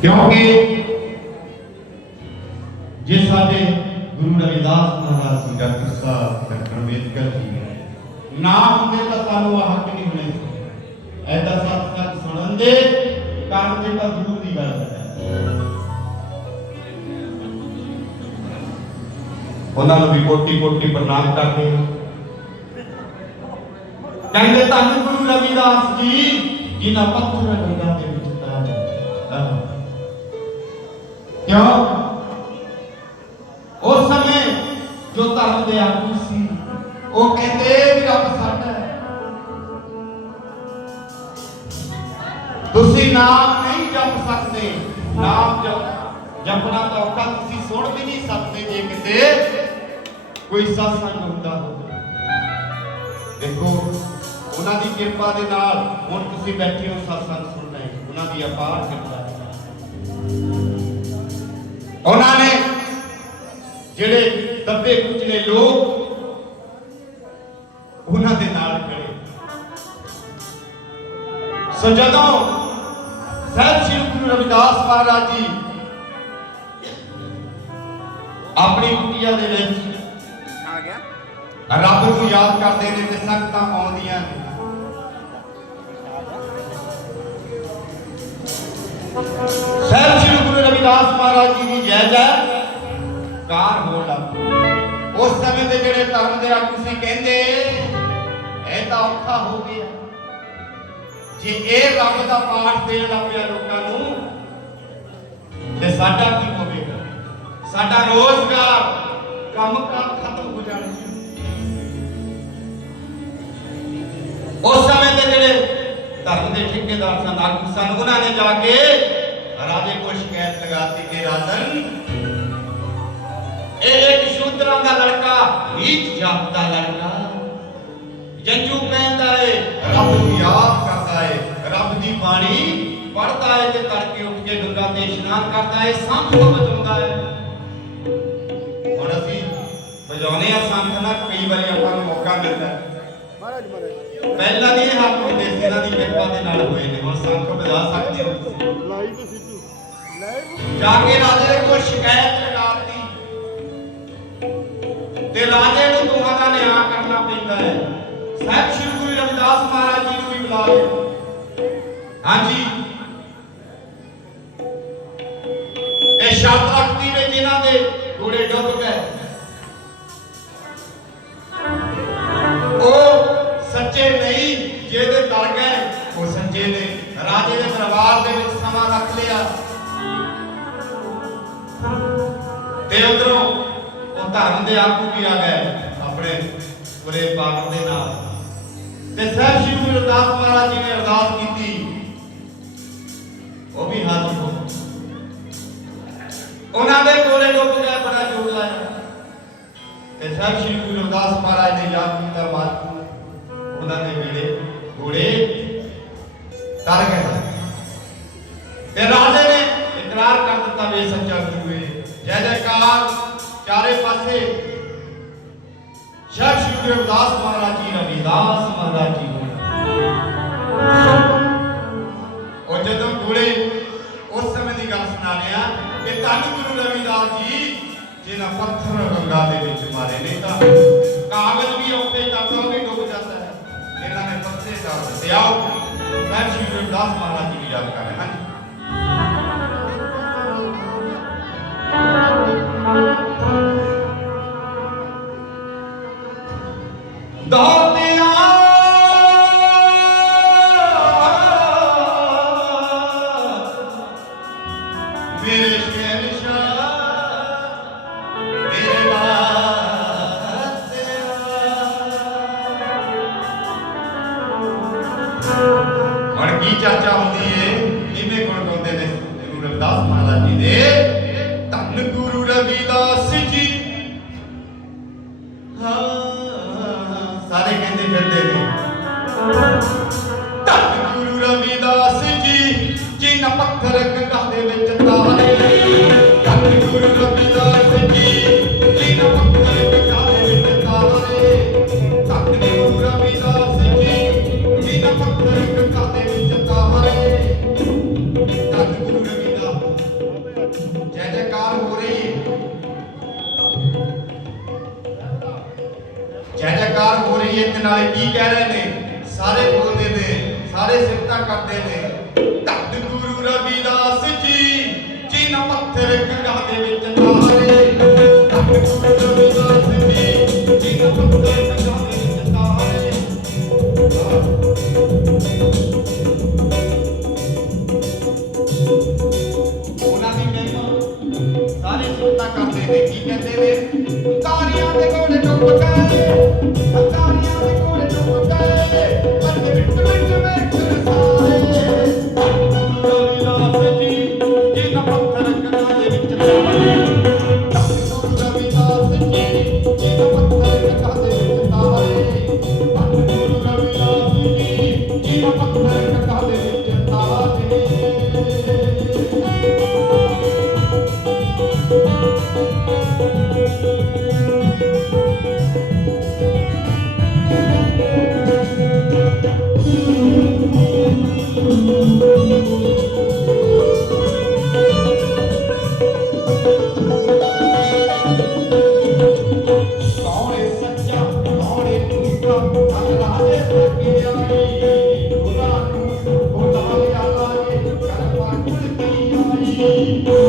ਕਿਉਂਕਿ ਜੇ ਸਾਡੇ ਗੁਰੂ ਰਵਿਦਾਸ ਮਹਾਰਾਜ ਜੀ, ਡਾਕਟਰ ਸਾਹਿਬ, ਡਾਕਟਰ ਅੰਬੇਦਕਰ ਜੀ ਨਾ ਹੁੰਦੇ ਤਾਂ ਸਾਨੂੰ ਆਹ ਹੱਕ ਨਹੀਂ ਹੋਣੇ ਸੀ। ਐਦਾ ਸੱਚ ਸੱਚ ਸੁਣਨ ਦੇ ਕਰਨ ਦੇ ਤਾਂ ਦੂਰ ਦੀ ਗੱਲ ਹੈ। ਉਹਨਾਂ ਨੂੰ ਵੀ ਕੋਟੀ ਕੋਟੀ ਪ੍ਰਣਾਮ ਕਰਦੇ ਹਾਂ। ਕਹਿੰਦੇ ਧੰਨ ਗੁਰੂ ਰਵਿਦਾਸ ਜੀ, ਜਿਨ੍ਹਾਂ ਪੱਥਰ ਗੰਗਾ ਕਿਉਂ? ਉਸ ਸਮੇਂ ਜੋ ਧਰਮ ਦੇ ਆਗੂ ਸੀ, ਉਹ ਕਹਿੰਦੇ ਵੀ ਰੱਬ ਸਾਡਾ ਹੈ। ਤੁਸੀਂ ਨਾਮ ਨਹੀਂ ਜਪ ਸਕਦੇ, ਨਾਮ ਜਪ ਜਪਣਾ ਤਾਂ ਔਖਾ, ਤੁਸੀਂ ਸੁਣ ਵੀ ਨਹੀਂ ਸਕਦੇ ਜੇ ਕਿਤੇ ਕੋਈ ਸਤਸੰਗ ਹੁੰਦਾ ਹੋਵੇ। ਦੇਖੋ, ਉਹਨਾਂ ਦੀ ਕਿਰਪਾ ਦੇ ਨਾਲ ਹੁਣ ਤੁਸੀਂ ਬੈਠੇ ਹੋ, ਸਤਸੰਗ ਸੁਣ ਰਹੇ ਉਹਨਾਂ ਦੀ ਅਪਾਰ ਕਿਰਪਾ ਉਹਨਾਂ ਨੇ ਜਿਹੜੇ ਦੱਬੇ ਕੁਚਲੇ ਲੋਕ ਉਹਨਾਂ ਦੇ ਨਾਲ ਖੜੇ। ਸੋ ਜਦੋਂ ਸਾਹਿਬ ਸ੍ਰੀ ਗੁਰੂ ਰਵਿਦਾਸ ਮਹਾਰਾਜ ਜੀ ਆਪਣੀ ਕੁਟੀਆ ਦੇ ਵਿੱਚ ਆ ਗਿਆ। ਰੱਬ ਨੂੰ ਯਾਦ ਕਰਦੇ ਨੇ ਤੇ ਸੰਗਤਾਂ ਆਉਂਦੀਆਂ ਨੇ। ਸਾਹਿਬ ਰਵਿਦਾਸ ਮਹਾਰਾਜ ਜੀ ਦੀ ਜੈ ਜੈ ਕਾਰ ਹੋਣ ਲੱਗ ਉਸ ਸਮੇਂ ਦੇ ਜਿਹੜੇ ਧਰਮ ਦੇ ਆਗੂ ਸੀ, ਕਹਿੰਦੇ, ਇਹ ਤਾਂ ਔਖਾ ਹੋ ਗਿਆ। ਜੇ ਇਹ ਰੱਬ ਦਾ ਪਾਠ ਦੇਣ ਲੱਗ ਪਿਆ ਲੋਕਾਂ ਨੂੰ, ਤੇ ਸਾਡਾ ਕੀ ਹੋਵੇਗਾ? ਸਾਡਾ ਰੋਜ਼ਗਾਰ ਕੰਮ ਕਾਰ ਖਤਮ ਹੋ ਜਾਣਾ। ਉਸ ਸਮੇਂ ਦੇ ਜਿਹੜੇ ਧਰਮ ਦੇ ਠੇਕੇਦਾਰ ਸਨ, ਆਗੂ ਸਨ, ਉਹਨਾਂ ਨੇ ਜਾ ਕੇ ਰਾਜੇ ਕੋਲ ਸ਼ਿਕਾਇਤ ਲਗਾਤੀ ਕਿ ਰਾਜਨ ਇਹ ਇੱਕ ਸ਼ੂਦਰਾਂ ਦਾ ਲੜਕਾ ਨੀਚ ਜਾਤ ਦਾ ਲੜਕਾ ਜੰਜੂ ਕਹਿੰਦਾ ਏ ਰੱਬ ਨੂੰ ਯਾਦ ਕਰਦਾ ਏ ਰੱਬ ਦੀ ਬਾਣੀ ਪੜਦਾ ਏ ਤੇ ਤੜਕੇ ਉੱਠ ਕੇ ਗੰਗਾ ਤੇ ਇਸ਼ਨਾਨ ਕਰਦਾ ਏ ਸੰਤ ਨੂੰ ਬਚਾਉਂਦਾ ਏ। ਹੁਣ ਅਸੀਂ ਵਜਾਉਨੇ ਆ ਸੰਤ ਨਾ ਕਈ ਵਾਰੀ ਆਪਾਂ ਨੂੰ ਮੌਕਾ ਮਿਲਦਾ ਮਹਾਰਾਜ ਮਹਾਰਾਜ। ਪਹਿਲਾਂ ਨਹੀਂ ਇਹ ਹੱਕ ਹੁੰਦੇ ਸੀ ਇਹਨਾਂ ਦੀ ਕਿਰਪਾ ਦੇ ਨਾਲ ਹੋਏ ਨੇ ਹੁਣ ਸੰਤ ਵਜਾ ਸਕਦੇ ਹੋ ਲਾਈਵ ਜਾ ਕੇ ਰਾਜੇ ਕੋਲ ਸ਼ਿਕਾਇਤ ਲਗਾਤੀ ਤੇ ਰਾਜੇ ਨੂੰ ਦੋਹਾਂ ਦਾ ਨਿਆਂ ਕਰਨਾ ਪੈਂਦਾ ਹੈ। ਸਾਹਿਬ ਸ੍ਰੀ ਗੁਰੂ ਰਵਿਦਾਸ ਮਹਾਰਾਜ ਜੀ ਨੂੰ ਵੀ ਬੁਲਾ ਲਿਆ ਹਾਂਜੀ। ਇਹ ਸ਼ਬਦ ਰੱਖਦੀ ਵਿੱਚ ਇਹਨਾਂ ਦੇ ਦੇ ਆਗੂ ਵੀ ਆ ਗਏ ਆਪਣੇ ਪੂਰੇ ਪਾਕ ਦੇ ਨਾਲ। ਤੇ ਸਾਹਿਬ ਸ਼੍ਰੀ ਗੁਰੂ ਰਵਿਦਾਸ ਮਹਾਰਾਜ ਜੀ ਨੇ ਅਰਦਾਸ ਕੀਤੀ। ਉਹ ਵੀ ਹਾਜ਼ਰ ਹੋ ਉਹਨਾਂ ਦੇ ਕੋਲੇ ਡੁੱਬ ਗਏ ਬੜਾ ਜੋਰ ਲਾਇਆ। ਤੇ ਸਾਹਿਬ ਸ਼੍ਰੀ ਗੁਰੂ ਰਵਿਦਾਸ ਮਹਾਰਾਜ ਨੇ ਯਾਦ ਕੀਤਾ ਮਾਲਕ ਉਹਨਾਂ ਦੇ ਵੇਲੇ ਘੋੜੇ ਤਰ ਗਏ। ਤੇ ਰਾਜੇ ਨੇ ਇਕਰਾਰ ਕਰ ਦਿੱਤਾ ਵੀ ਸੱਚਾ ਗੁਰੂ ਹੈ ਜੈ ਜੈਕਾਰ। ਪਾਸੇ। ਸ਼ਾਹ ਸ਼੍ਰੀ ਗੁਰੂ ਰਵਿਦਾਸ ਮਹਾਰਾਜ ਜੀ ਰਵਿਦਾਸ ਮਹਾਰਾਜ ਜੀ ਉਹ ਜਦੋਂ ਘੋੜੇ ਉਸ ਸਮੇਂ ਦੀ ਗੱਲ ਸੁਣਾ ਰਿਹਾ ਕਿ ਧੰਨ ਗੁਰੂ ਰਵਿਦਾਸ ਜੀ, ਜਿਨ੍ਹਾਂ ਪੱਥਰ ਗੰਗਾ ਦੇ ਵਿੱਚ ਮਾਰੇ ਨੇ ਤਾਂ ਕਾਗਜ਼ ਵੀ ਔਖੇ ਜਾਂਦਾ ਉਹ ਵੀ ਡੁੱਬ ਜਾਂਦਾ ਹੈ। ਇਹਨਾਂ ਨੇ ਪੱਥੇ ਦਾ ਦਿੱਤੇ ਆਓ ਸ਼੍ਰੀ ਗੁਰੂ ਰਵਿਦਾਸ ਮਹਾਰਾਜ ਜੀ ਦੀ ਯਾਦ ਕਰ ਰਹੇ ਹਾਂ ਸਾਰੇ ਕਹਿ ਰਹੇ ਨੇ, ਸਾਰੇ ਬੋਲਦੇ ਨੇ, ਸਾਰੇ ਸਿਫਤਾਂ ਕਰਦੇ ਨੇ। ਧੰਨ ਗੁਰੂ ਰਵਿਦਾਸ ਜੀ ਜਿਨ ਪੱਥਰ ਕੰਗਾ ਦੇ ਵਿੱਚ ਤਾਰੇ। ਧੰਨ ਗੁਰੂ ਰਵਿਦਾਸ ਜੀ ਜਿਨ ਪੱਥਰ ਕੰਗਾ ਦੇ ਵਿੱਚ ਤਾਰੇ। ਉਹਨਾਂ ਦੀ ਮਹਿਮਾ, ਸਾਰੇ ਸਿਫਤਾਂ ਕਰਦੇ ਨੇ। ਕੀ ਕਹਿੰਦੇ ਨੇ? ਤਾਰੀਆਂ ਦੇ ਘੋੜੇ ਟੁੱਟ ਗਏ ਤਾਰੀਆਂ ਦੇ Thank you.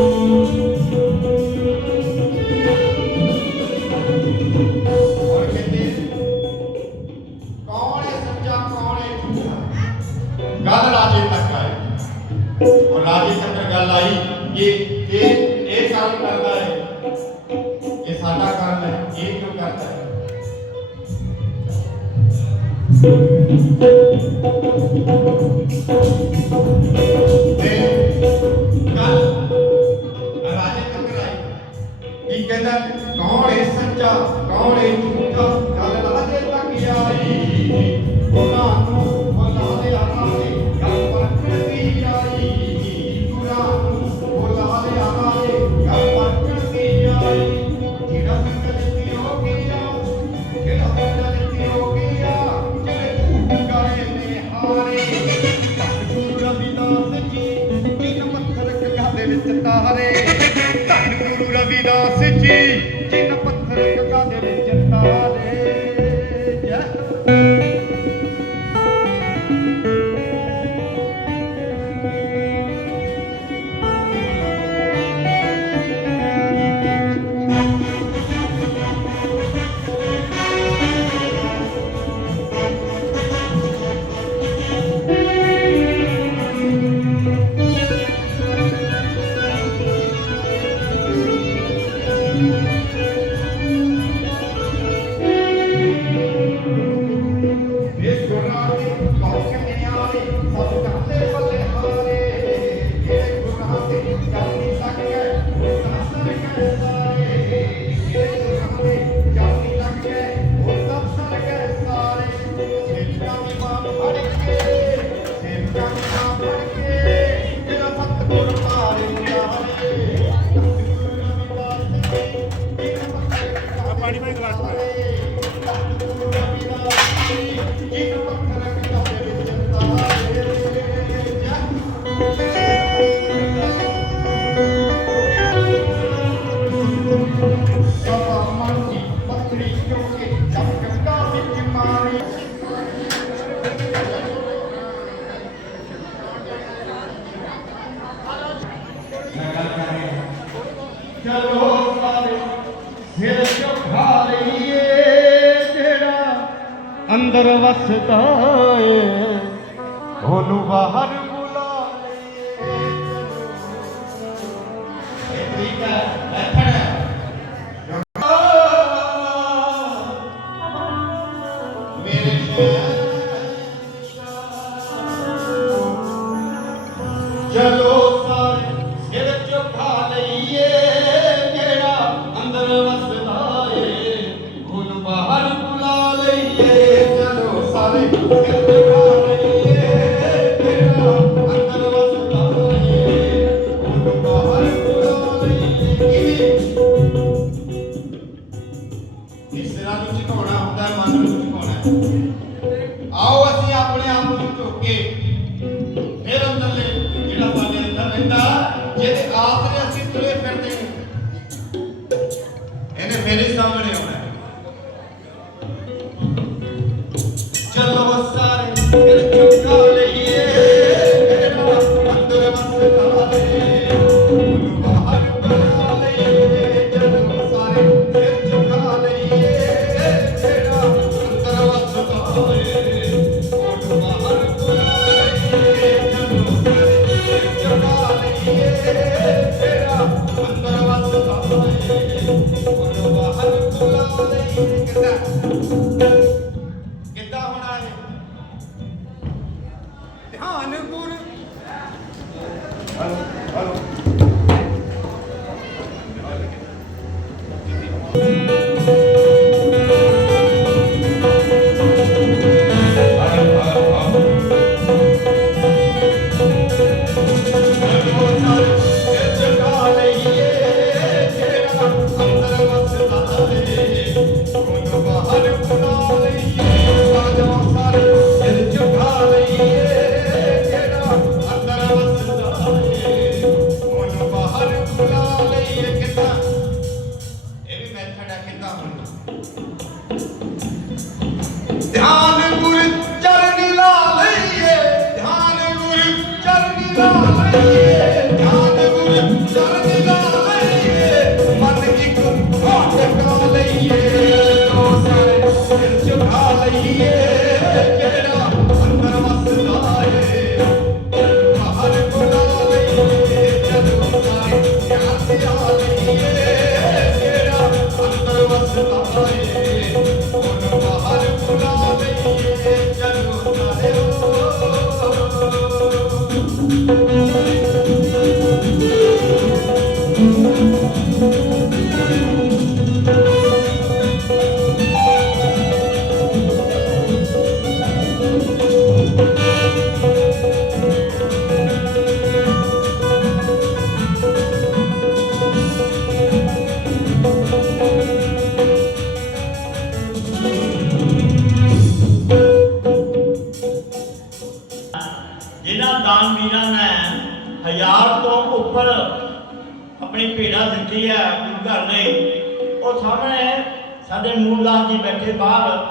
ਦੇ ਬਾਅਦ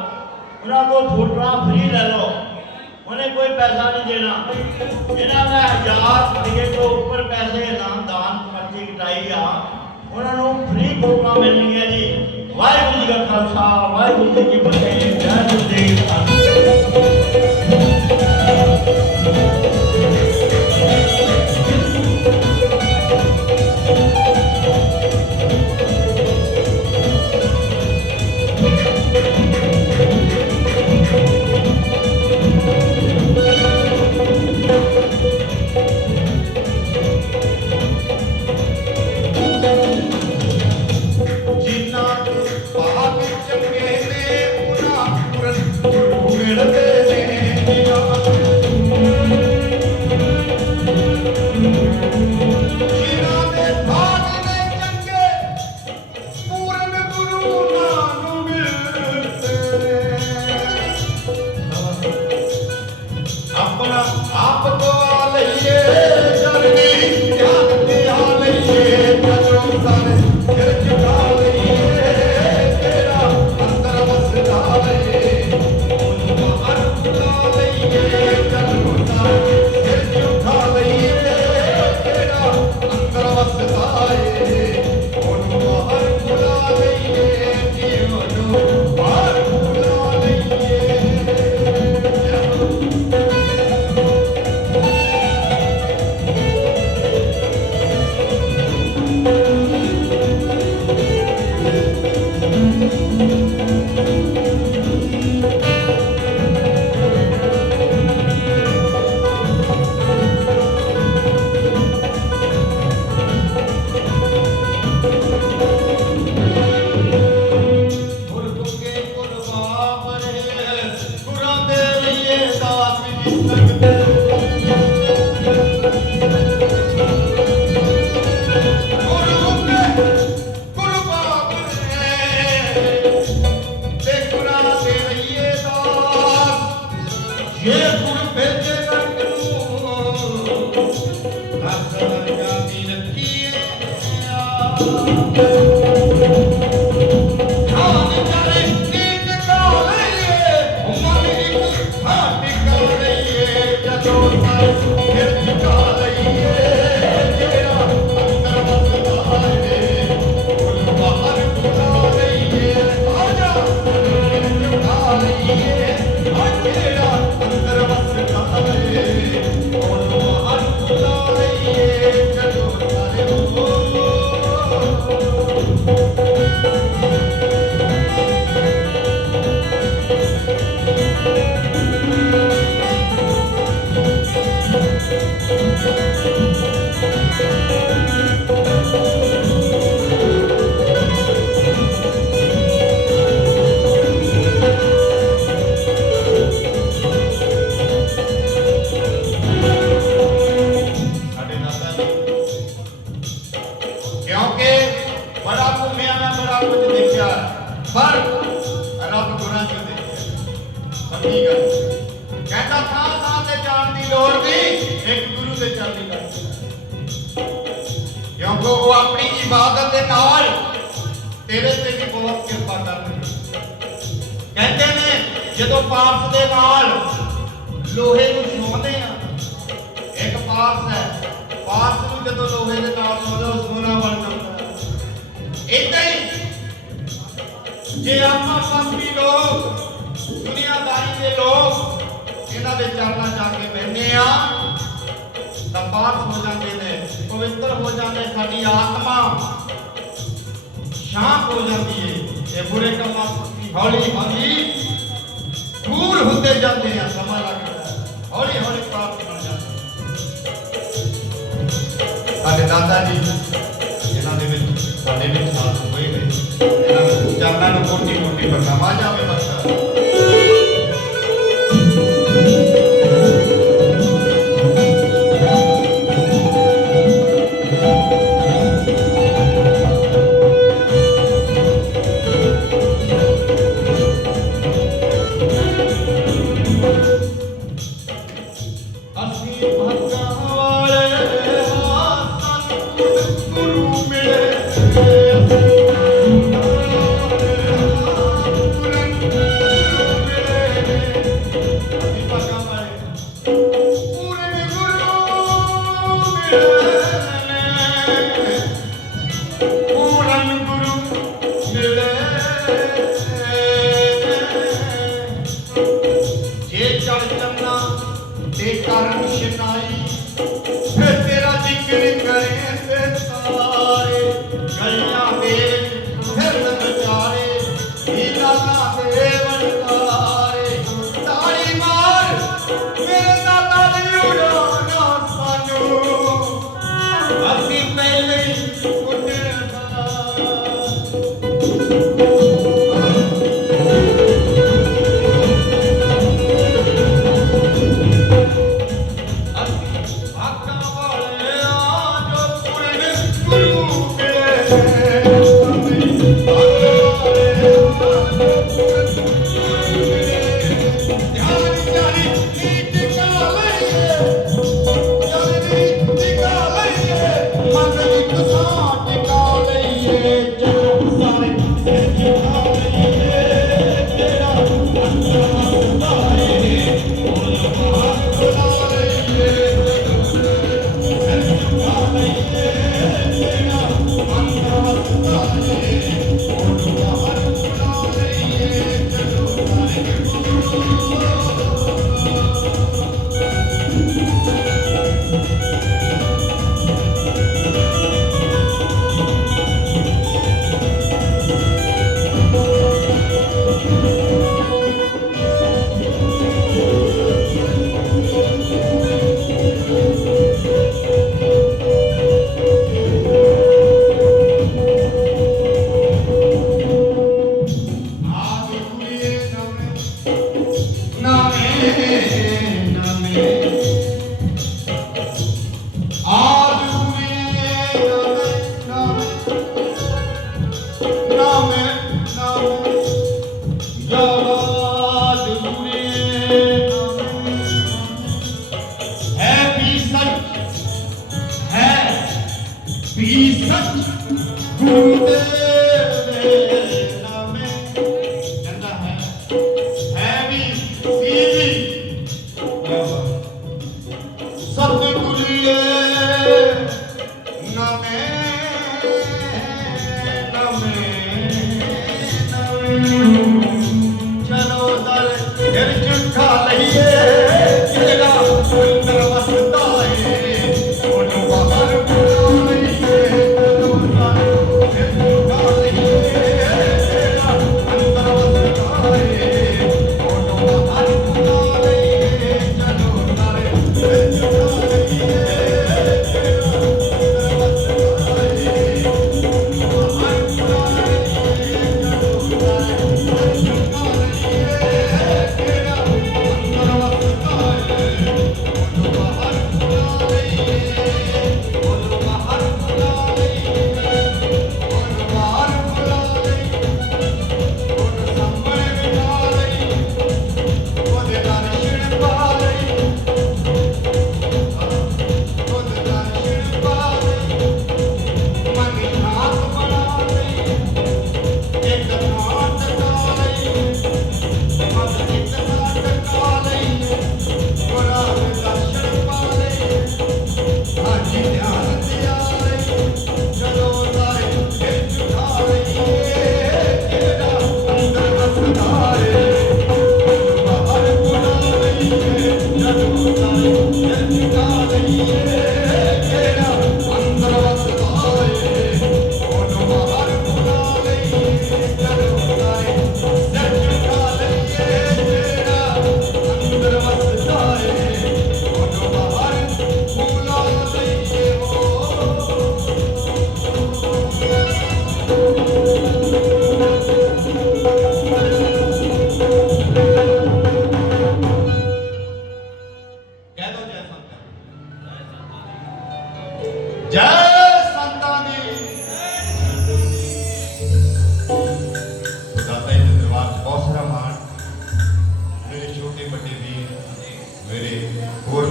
ਉਹਨਾਂ ਕੋਲ ਫੋਟੋਆਂ ਫ੍ਰੀ ਲੈ ਲਓ। ਉਹਨੇ ਕੋਈ ਪੈਸਾ ਨਹੀਂ ਦੇਣਾ। ਇਹਨਾਂ ਨੇ ਹਜ਼ਾਰ ਰੁਪਏ ਤੋਂ ਉੱਪਰ ਪੈਸੇ ਇਨਾਮ ਦਾਨ ਕਟਾਈ ਆ। ਉਹਨਾਂ ਨੂੰ ਫ੍ਰੀ ਫੋਟੋਆਂ ਮਿਲਣੀਆਂ ਜੀ। ਵਾਹਿਗੁਰੂ ਜੀ ਕਾ ਖਾਲਸਾ, ਵਾਹਿਗੁਰੂ ਜੀ ਕੀ ਫਤਿਹ। ਜੈ ਜੁਦੇ ਪਵਿੱਤਰ ਹੋ ਜਾਂਦੇ, ਸਾਡੀ ਆਤਮਾ ਸ਼ਾਂਤ ਹੋ ਜਾਂਦੀ ਹੈ ਇਹ ਬੁਰੇ ਕੰਮਾਂ ਦੀ ਹੌਲੀ ਹੌਲੀ ਦੂਰ ਹੁੰਦੇ ਜਾਂਦੇ ਆ, ਸਮਾਂ ਲੱਗਦਾ ਹੌਲੀ ਹੌਲੀ ਪ੍ਰਾਪਤ ਹੋ ਜਾਂਦੇ ਸਾਡੇ ਦਾਦਾ ਜੀ ਇਹਨਾਂ ਦੇ ਵਿੱਚ, ਸਾਡੇ ਵਿੱਚ ਸਾਥ ਹੋਏ ਨੇ, ਇਹਨਾਂ ਨੂੰ ਚਰਨਾਂ ਨੂੰ ਮੋਟੀ ਮੋਟੀ ਬਰਨਾਵਾ ਜਾਵੇ ਬਖਸ਼ਾ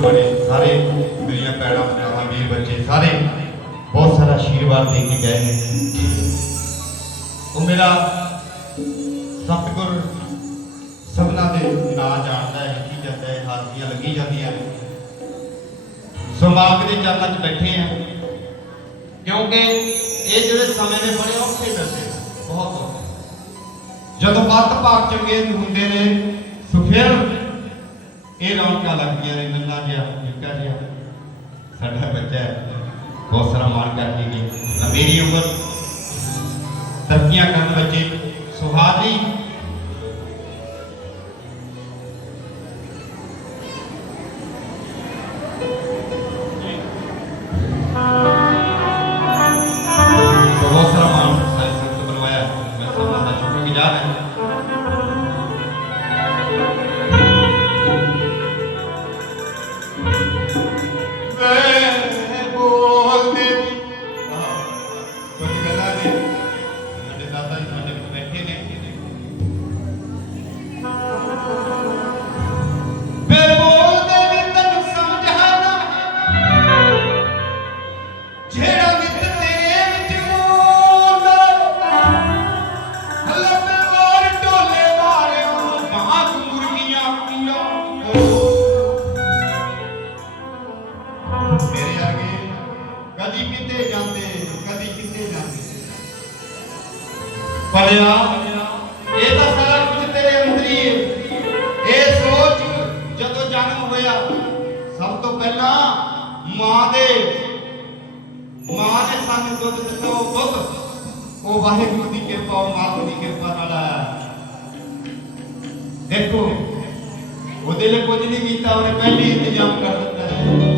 ਬਣੇ ਸਾਰੇ, ਮੇਰੀਆਂ ਭੈਣਾਂ, ਭਰਾਵਾਂ, ਵੀਰ ਬੱਚੇ ਸਾਰੇ ਬਹੁਤ ਸਾਰਾ ਆਸ਼ੀਰਵਾਦ ਦੇ ਕੇ ਗਏ ਨੇ। ਉਹ ਮੇਰਾ ਸਤਿਗੁਰ ਸਭਨਾ ਦੇ ਨਾਂ ਜਾਣਦਾ ਹੈ ਕੀ ਜਾਂਦਾ ਹੈ, ਹਾਜ਼ਰੀਆਂ ਲੱਗੀ ਜਾਂਦੀਆਂ ਸਮਾਗ ਦੇ ਚਰਨਾਂ 'ਚ ਬੈਠੇ ਆ ਕਿਉਂਕਿ ਇਹ ਜਿਹੜੇ ਸਮੇਂ ਦੇ ਬੜੇ ਔਖੇ ਮਿਲਦੇ ਬਹੁਤ ਜਦੋਂ ਵੱਤ ਭਾਗ ਚੰਗੇ ਹੁੰਦੇ ਨੇ ਸੁਫੇਰ ਇਹ ਰੌਣਕਾਂ ਲੱਗਦੀਆਂ ਨੇ ਨੰਨਾ ਗਿਆ ਨਿੱਕਾ ਗਿਆ ਸਾਡਾ ਬੱਚਾ ਬਹੁਤ ਸਾਰਾ ਮਾਣ ਕਰਕੇ ਗਿਆ ਮੇਰੀ ਉਮਰ ਤਰੱਕੀਆਂ ਕਰਨ ਬੱਚੇ ਸੁਹਾਦੀ बहुत सारा मान संत बनवाया मैं सबका शुक्रगुजार है ਮਾਂ ਦੇ ਮਾਂ ਨੇ ਸਾਨੂੰ ਦੁੱਧ ਦਿੱਤਾ ਉਹ ਦੁੱਧ ਉਹ ਵਾਹਿਗੁਰੂ ਦੀ ਕਿਰਪਾ ਉਹ ਮਾਂ ਦੀ ਕਿਰਪਾ ਨਾਲ ਆਇਆ ਦੇਖੋ ਉਹਦੇ ਲਈ ਕੁਝ ਨਹੀਂ ਕੀਤਾ ਉਹਨੇ ਪਹਿਲੇ ਇੰਤਜ਼ਾਮ ਕਰ ਦਿੱਤਾ ਹੈ